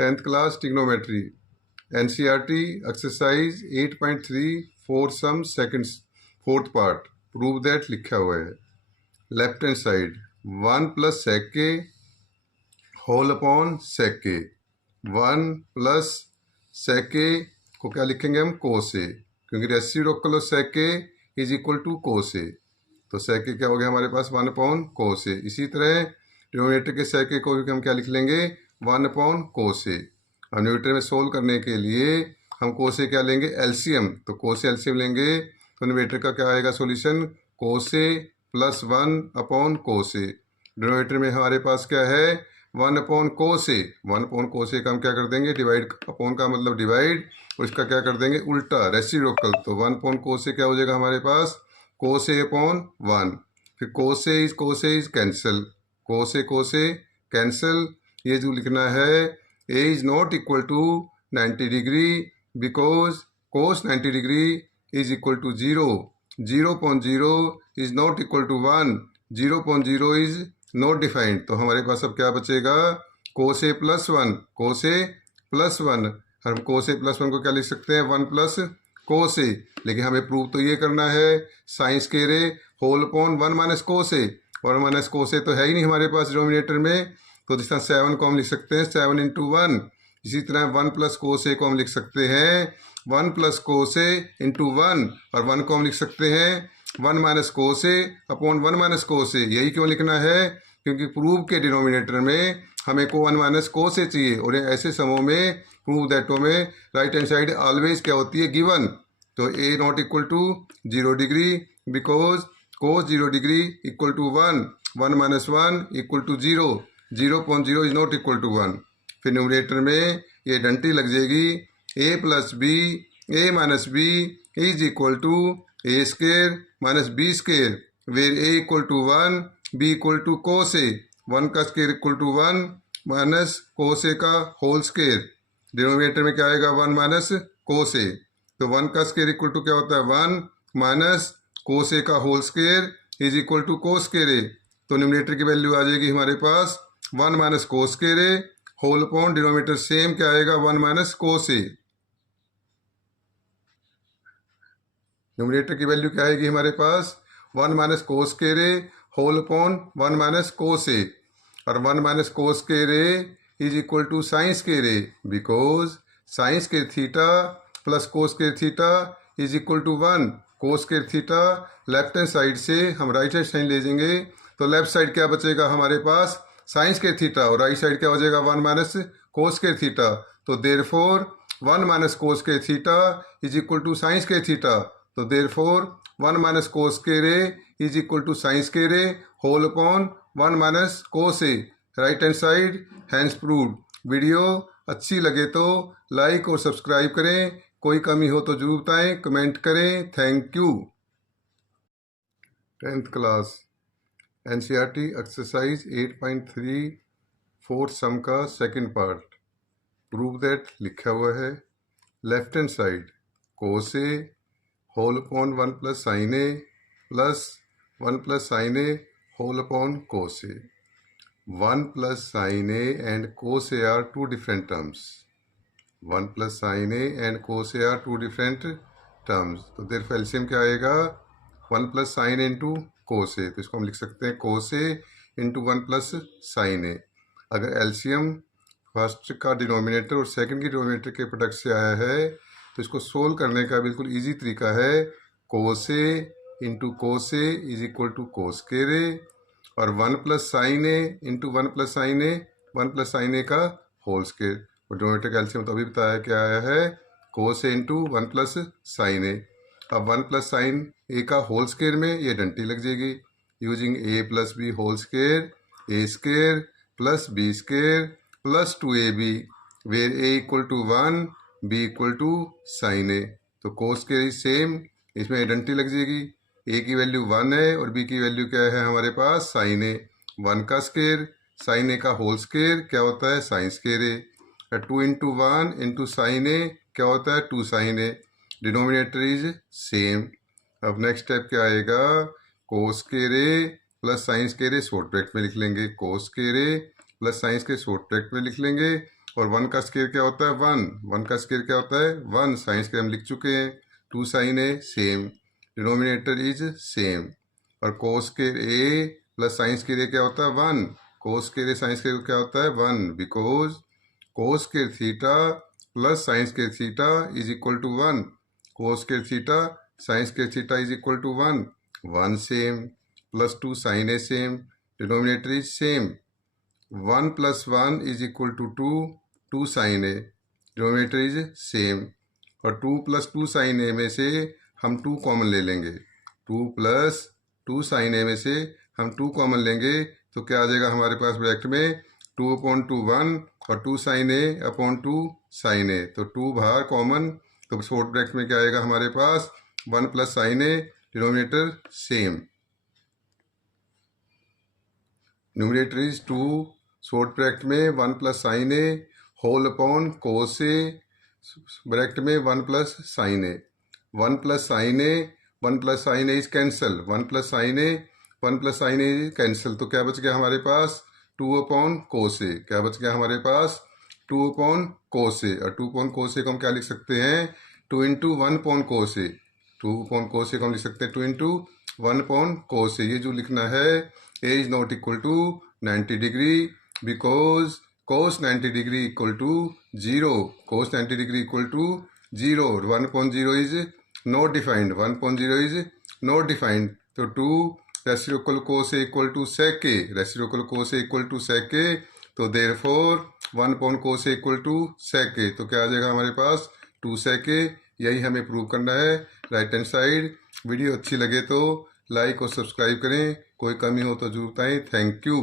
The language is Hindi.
10th class trigonometry NCERT exercise 8.3 4 sum seconds fourth part prove that लिखा हुआ है left hand side 1 plus sec के होल अपॉन sec के 1 प्लस sec के को क्या लिखेंगे हम cos ए, क्योंकि रेसिप्रोकल ऑफ sec के इज इक्वल टू cos ए, तो sec के क्या हो गया हमारे पास 1 अपॉन cos ए। इसी तरह डिनोमिनेटर के sec के को भी हम क्या लिख लेंगे 1 अपॉन cos ए। अब न्यूमरेटर में सोल्व करने के लिए हम cos ए क्या लेंगे एलसीएम, तो cos एलसीएम लेंगे तो न्यूमरेटर का क्या आएगा सॉल्यूशन cos ए प्लस 1 अपॉन cos ए। डिनोमिनेटर में हमारे पास क्या है 1 अपॉन cos ए, 1 अपॉन cos ए का हम क्या कर देंगे डिवाइड, अपॉन का मतलब डिवाइड, और इसका क्या कर देंगे उल्टा रेसिप्रोकल, तो 1 अपॉन cos ए क्या हो जाएगा हमारे पास cos ए अपॉन 1, फिर cos A is cancel, cos A cancel. ये जो लिखना है a is not equal to 90 degree because cos 90 degree is equal to 0, 0.0 is not equal to 1, 0.0 is not defined। तो हमारे पास अब क्या बचेगा cos a plus 1, cos a plus 1, हम cos a प्लस 1 को क्या लिख सकते हैं 1 प्लस cos a, लेकिन हमें प्रूव तो ये करना है साइंस के रे whole upon 1 minus cos a, और माइनस cos a तो है ही नहीं हमारे पास डिनोमिनेटर में, तो जिस तरह 7 को हम लिख सकते हैं 7 इंटू 1, इसी तरह 1 प्लस cos a को हम लिख सकते हैं 1 प्लस cos a इंटू 1, और 1 को हम लिख सकते हैं 1 minus cos a upon 1 minus cos a। यही क्यों लिखना है क्योंकि प्रूव के डिनोमिनेटर में हमें को 1 माइनस cos a चाहिए, और ऐसे समों में प्रूव दैटों में राइट हैंड साइड ऑलवेज क्या होती है गिवन, तो a not equal to 0 degree because cos 0 degree equal to 1, 1 minus 1 equal to 0, 0.0 is not equal to 1। फिर न्यूमरेटर में ये डंटी लग जाएगी a plus b a minus b is equal to a square minus b square, where a equal to 1 b equal to cos a, 1 का square equal to 1 minus cos a का होल स्केयर। डिनोमिनेटर में क्या आएगा 1 माइनस cos a, तो 1 का स्केयर इक्वल टू क्या होता है 1 माइनस cos a का whole square is equal to cos square a, तो न्यूमरेटर की वैल्यू आ जाएगी हमारे पास 1 minus cos square a whole upon denominator same क्या आएगा 1 माइनस cos a। न्यूमरेटर की वैल्यू क्या आएगी हमारे पास 1 minus cos square a whole upon 1 minus cos a, और 1 minus cos square a is equal to sine square a, because sign square theta plus cos square theta is equal to 1, cos square theta left hand side से हम राइट हैंड साइड ले जाएंगे, तो लेफ्ट साइड क्या बचेगा हमारे पास साइन स्केयर थीटा, और राइट साइड क्या हो जाएगा 1 माइनस cos स्केयर थीटा, तो therefore 1 minus cos square theta is equal to sine square theta, तो therefore 1 minus cos square a is equal to sine square a whole upon 1 minus cos a। Right hand side hence proved. Video अच्छी लगे तो लाइक और सब्सक्राइब करें, कोई कमी हो तो जरूर बताएं, कमेंट करें। Thank you. 10th class NCERT exercise 8.3 fourth sum का सेकंड पार्ट प्रूव दैट लिखा हुआ है left hand side cos a whole upon 1 plus sine a plus 1 plus sine a whole upon cos a। 1 plus sine a and cos a are two different terms, 1 plus sine a and cos a are two different terms, तो देयर एलसीएम क्या आएगा 1 plus sine into cos a, तो इसको हम लिख सकते हैं cos a into 1 plus sine a। अगर एलसीएम फर्स्ट का डिनोमिनेटर और सेकंड की डिनोमिनेटर के प्रोडक्ट से आया है तो इसको सोल्व करने का बिल्कुल इजी तरीका है cos a into cos a is equal to cos square a, और 1 plus sine a into 1 plus sine a, 1 plus sine a का होल स्केयर, और डिनोमिनेटर का एलसीएम तो अभी बताया क्या आया है cos a into 1 plus sine a। अब 1 प्लस साइन a का होल स्केयर में ये डंटी लग जाएगी, using a plus b whole square a square plus b square plus 2ab, where a equal to 1 b equal to sine a, तो cos स्केयर इज सेम, इसमें ये डंटी लग जाएगी, a की वैल्यू 1 है और b की वैल्यू क्या है हमारे पास साइन a, 1 का स्केयर साइन a का होल स्केयर क्या होता है sine square a, 2 into 1 into sine a क्या होता है 2 sine a, denominator is same. अब नेक्स्ट स्टेप क्या आएगा cos square a plus sine square a short bracket में लिख लेंगे, cos square a plus sine square short bracket में लिख लेंगे, और 1 का स्क्वायर क्या होता है 1, 1 का स्क्वायर क्या होता है 1, साइन स्क्वायर हम लिख चुके हैं, 2 sine a same, denominator is same. और cos square a plus sine square a क्या होता है 1, cos square a sine square क्या होता है 1, because cos square theta plus sine square theta is equal to 1, cos square theta sine square theta is equal to 1, 1 same plus 2 sine a same, denominator is same, 1 plus 1 is equal to 2, 2 sin a, denominator is same. और 2 plus 2 sin a में से हम 2 कॉमन ले लेंगे, 2 plus 2 sin a में से हम 2 कॉमन लेंगे तो क्या आ जाएगा हमारे पास ब्रैकेट में 2/2 1 और 2 sin a upon 2 sin a, तो 2 बाहर कॉमन, तो शॉर्ट ब्रैकेट में क्या आएगा हमारे पास 1 plus sin a, denominator same, numerator is 2, short bracket में 1 प्लस साइन ए होल अपॉन कोस ए, ब्रैकेट में 1 plus sign A, 1 plus sign A, 1 plus sign A is cancel, 1 plus sign A, 1 plus sign A is cancel, तो क्या बच गया हमारे पास 2 अपॉन कोस ए, क्या बच गया हमारे पास 2 अपॉन कोस ए, और 2 अपॉन कोस ए को हम क्या लिख सकते हैं 2 इंटू 1 अपॉन कोस ए, 2 अपॉन कोस ए को हम लिख सकते हैं 2 इंटू 1 अपॉन कोस ए, ये जो लिखना है a is not equal to 90 degree because cos 90 degree equal to 0, cos 90 degree equal to 0, 1 upon 0 is not defined, 1 upon 0 is not defined, तो 2 reciprocal cos a equal to sec a, reciprocal cos a equal to sec a, तो therefore 1 upon cos a equal to sec a, तो क्या आ जाएगा हमारे पास 2 sec a, यही हमें प्रूव करना है राइट हैंड साइड। वीडियो अच्छी लगे तो लाइक और सब्सक्राइब करें, कोई कमी हो तो जरूर बताएं। Thank you.